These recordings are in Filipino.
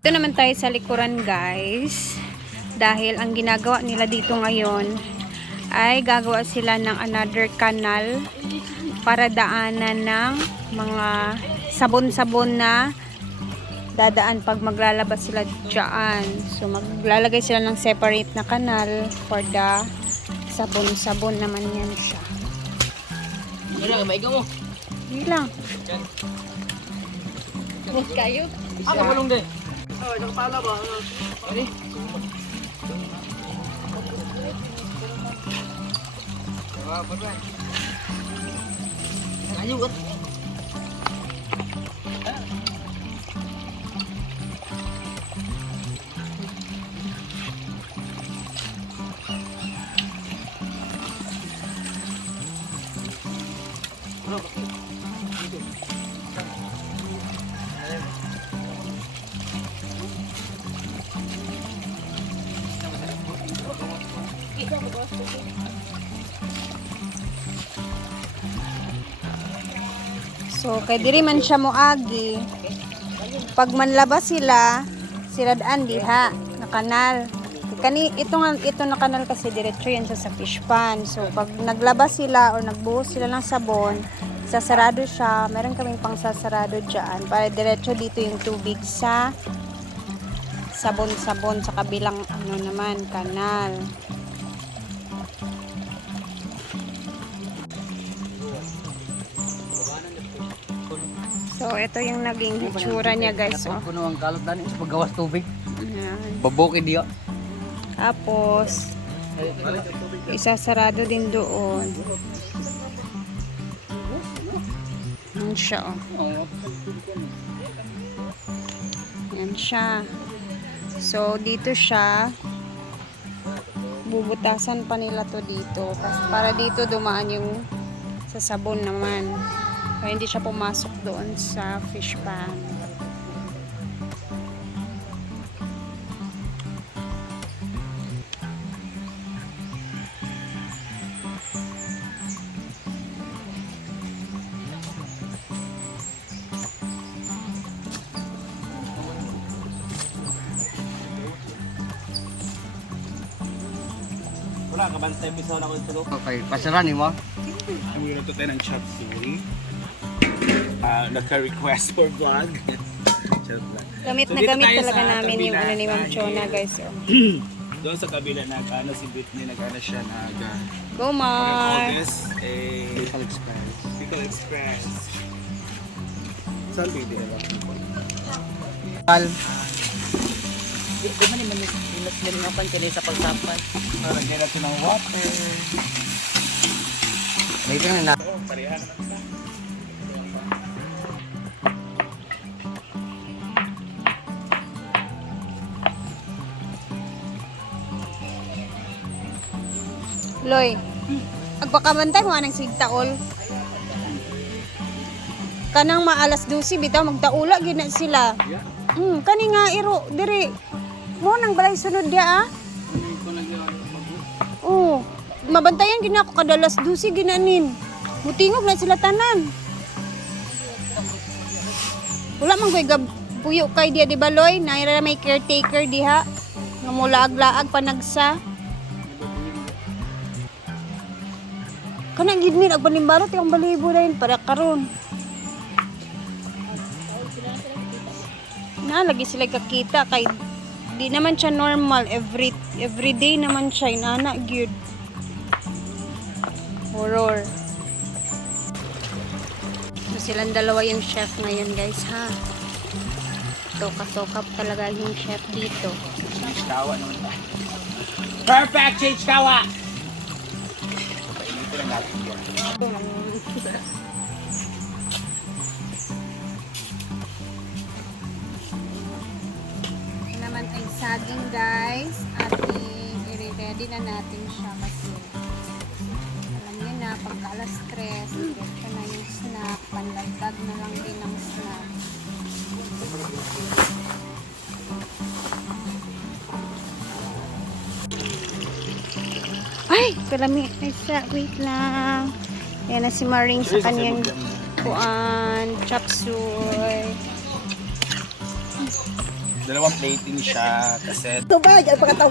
Ito naman tayo sa likuran guys. Dahil ang ginagawa nila dito ngayon ay gagawa sila ng another canal para daanan ng mga sabon-sabon na dadaan pag maglalabas sila dyan. So maglalagay sila ng separate na canal for the sabon-sabon naman yan siya. Ano, maigaw mo? Hindi lang. Kayo? Ako malong din. Oh, isang pala ba? Ano? Kayo, what? So, kay diri man siya moagi. Pag manlabas sila daan diha na kanal. Ito na kanal kasi diretso yan sa fish pond. So, pag naglabas sila o nagbuhos sila ng sabon, sasarado siya. Meron kaming pang sasarado dyan para diretso dito yung tubig sa sabon-sabon sa kabilang naman, kanal. So, ito yung naging hitsura niya guys. Oh. Kuno ang kalot dani sa paggawas tubig. Ayan. Babokid diya. Tapos, isasarado din doon. Yan siya, oh. Yan siya. So, dito siya. Bubutasan pa nila to dito. Para dito dumaan yung sa sabon naman. Para hindi siya pumasok doon sa fish pond. Wala ka bang time isa na ko ito? Okay, pasaran mo. Ang minuto tayo ng chat suey. Naka-request for vlog. Chat vlog. Gamit So, na dito gamit tayo talaga sa namin yung kabila ni Ma'am dahil- Chona guys. Oh. Doon sa kabila si Britney siya Go Mar! August Pickle Express. Pickle Express. Saan pwede na lang? Kal. Di man ni minus nga pan kini sa pagsapan. Lagyan natin ng water. Dito na. Oo, parehan naman sa. Loy, agpakamantay mo anang sigtaol. Kanang maalas 12 bitaw magtaula gina sila. Kani nga iro diri mo nang balay sunod dia ah. Oh, mabantayan gina ako kada alas 12 ginanin. Mutingog na sila tanan. Wala man koy puyo kay dia di ba Loy? Naira may caretaker diha. Nga mo laag-laag panagsa. Kanang gid mi nagpanimbarot yung balibo dayon para karon. Na lagi sila kakita kay di naman siya normal every day naman siya inana gyud. Horror. So silang dalawa yung chef ngayon guys ha. Toka-tokap talaga yung chef dito. Kawa naman ba? Perfect change kawa! Painitin lang natin yan. Naman ay saging guys at i-ready na natin siya kasi alam niyo na pagka alas 3 diretso na yung snack, panlagdag na lang din ng snack. Ay! Kalami. Ay, wait lang. Ayan na si Maring sa kanyang kuan, chop suey. Dalawang plating siya. Kasi Tubig, ay pagkataw.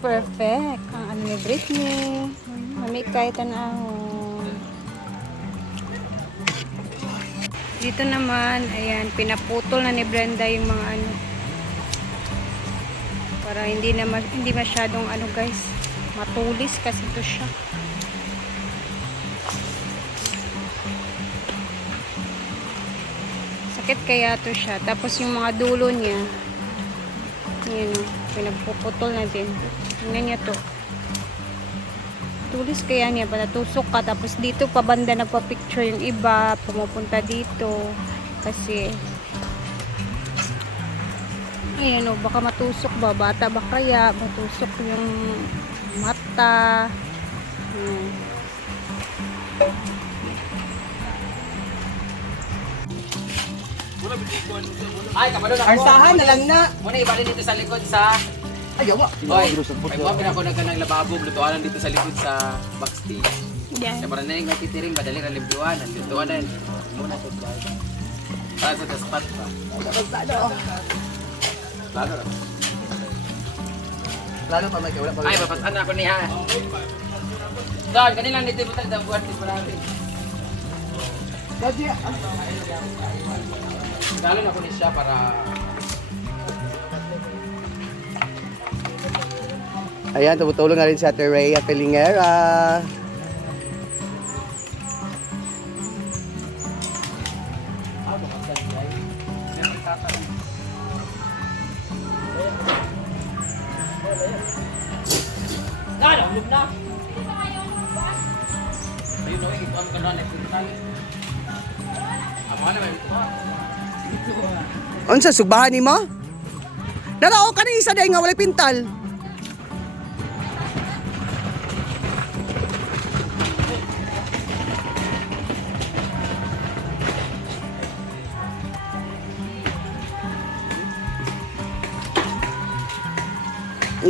Perfect. Ang ano ni Britney. Mami kahit tanahon. Dito naman, ayan, pinaputol na ni Brenda yung mga ano. Para hindi masyadong ano guys, matulis kasi ito siya. Sakit kaya to siya. Tapos yung mga dulo niya, yun o, pinagpuputol na din. Tingnan niya to. Tulis kaya niya, patatusok ka. Tapos dito pa banda nagpa-picture yung iba, pumupunta dito. Kasi, ayan o, baka matusok ba? Bata ba kaya? Matusok yung mata. Ay, kapalo na. Arsahan na lang na. Muna ibalik dito sa likod sa... Ayaw. Oy, ay mo pinako na kanang lababo, lutuanan dito sa likod sa backstage. Yan. Kaya para na yung matitiring, madali na limpiwan. Lutuanan. Muna ito guys. Para sa spot pa. Lalo pa may wala pa. Ay, papasan ako niya. Don, kanilang dito butang da buhat dito natin. Dadya. Lalo na ko ni siya para Ayan, tumutulong na rin si Ate Rhea Pelingera. na. Ayun, ito ang kanon na pintal. Amo na may ito. Unsa sugbahan nimo? Narao ka ni isa day nga walay pintal.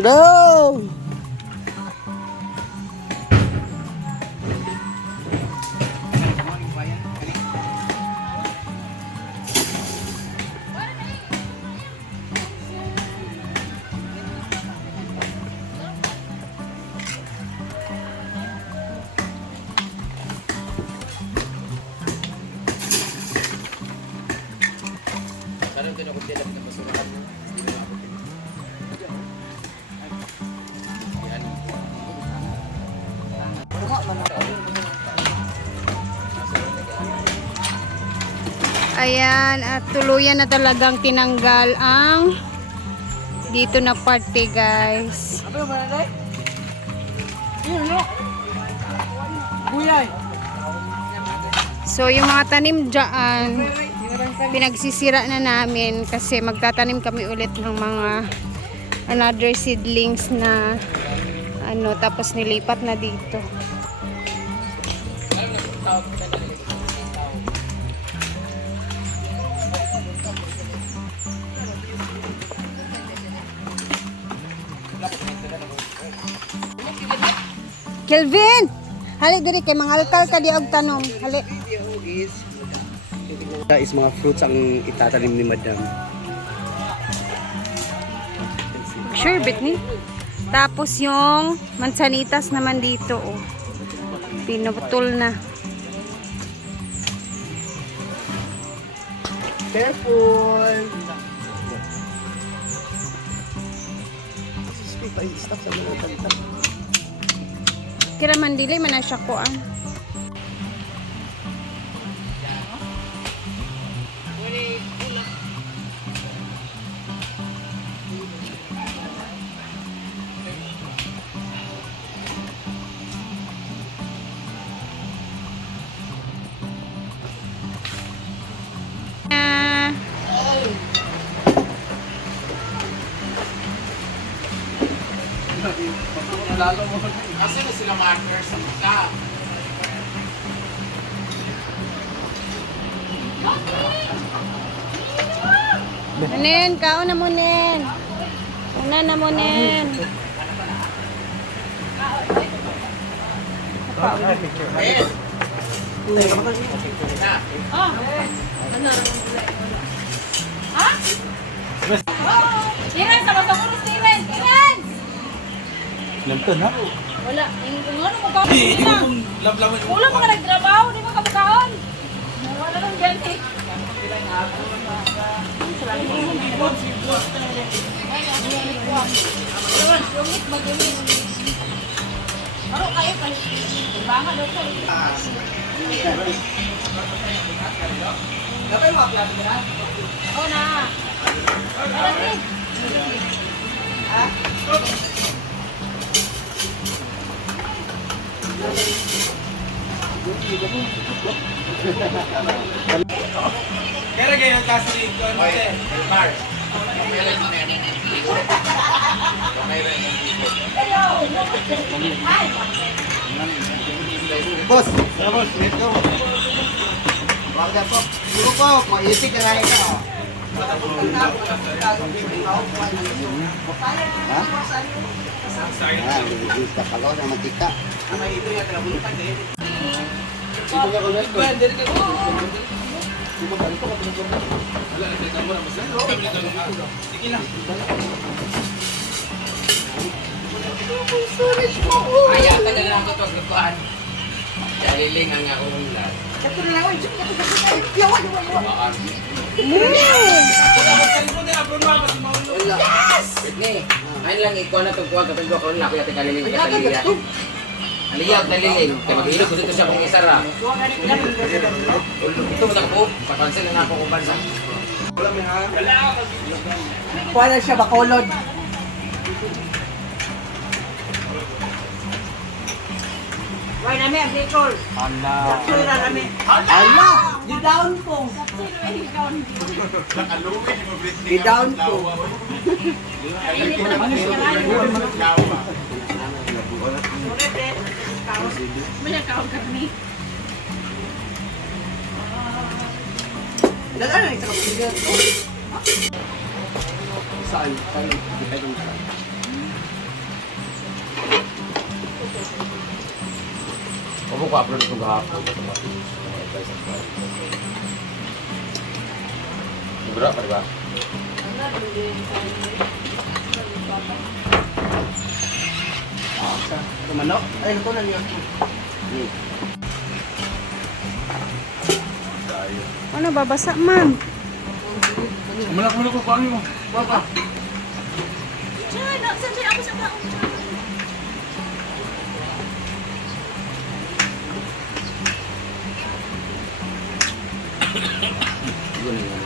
Go! Sarang kinukupya lang ng basurahan mo. Ayan, at tuluyan na talagang tinanggal ang dito na parte, guys. So, yung mga tanim dyan, pinagsisira na namin kasi magtatanim kami ulit ng mga another seedlings na ano, tapos nilipat na dito. Kelvin! Hali diri kay mangalkal ka di og tanom. Hali. Is mga fruits ang itatanim ni Madam. Sherbet ni. Tapos yung mansanitas naman dito, oh. Pinutol na. Careful! Stop sa mga tagtag. Kira man dili man na siya kuan. Lalo mo. Kasi na sila markers sa mukha. Nen, kaon na mo nen. Una na mo nen. Yes. Steven, sama sa kuro, Steven! Steven! Lantan ha? Wala. Yung ano mo ka? Hindi mo kung lablaman yung... Wala pa ka nagtrabaho, di mo ka magkaon. Wala nang ganti. Maro kayo pa. Banga daw sa. Dapat mo apply na. Oo na. Wala din. Kaya kayo ang kasi ni Conte. Mar. Boss, let's go. Wag na po. Dito po, maipit na rin ka. Ha? Ah, bibigis ka palo sa mantika. Sige lang. Ayatan na lang ko ito aglukuhan. Daliling ang ulan. Baan. Whitney, ayun lang ikaw na itong kuha kapag ko lang ako yung kaliling ka sa liya. Aliyag na liling, kaya mag-ilog ko dito siya kung isara. Ito mo po, papansin na ako kung bansa. Kuha na siya bakolod. Why na may agricol? Ala, di down po. Di down po. Maya kaon kami. Dalan na isa ka pagkakit. Saan? Saan? Di pa yung saan. Huwag ko upload itong kahapon. Siguro pa, di ba? Ito manok? Ay, ito na niya. Ano, babasa man. Malak ko paano mo? Papa. Diyan, saan ako sa baon? Siguro na yun.